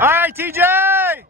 All right, TJ!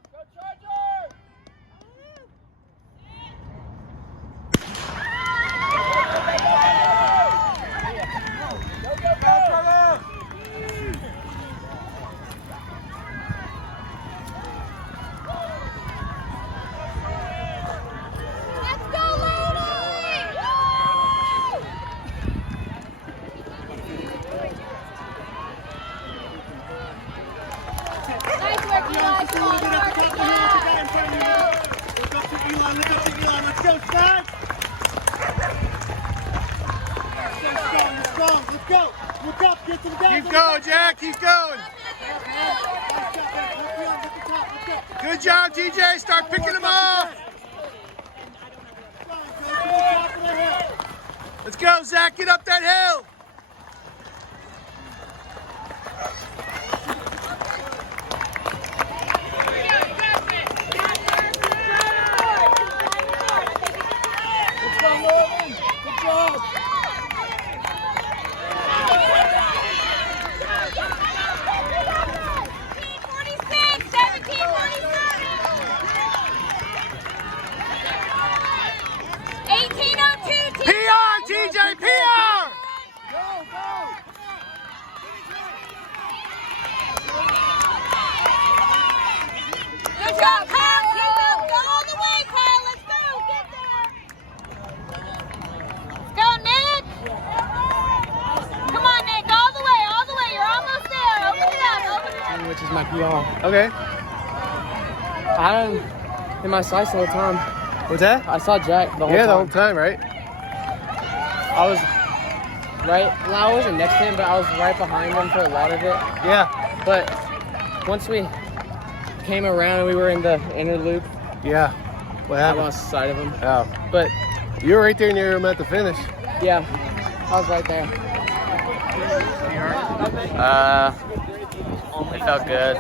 Keep going, Jack. Keep going. Good job, TJ. Start picking them off. Let's go, Zach. Get up that hill. Good job. 1802 PR, TJ, PR! Go, go! Good job, Kyle! Keep up! Go all the way, Kyle! Let's go! Get there! Let's go, Nick! Come on, Nick! All the way! You're almost there! Open it up! Which is my PR. Okay. I had him in my sights the whole time. What's that? I saw Jack the whole Yeah, time. the whole time, right? I was right. Well, I wasn't next to him, but I was right behind him for a lot of it. Yeah. But once we came around and we were in the inner loop, Yeah. What I happened? lost sight of him. Oh. But You were right there near him at the finish. yeah, I was right there. It felt good.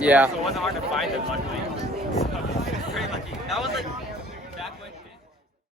Yeah. So it wasn't hard to find him, luckily.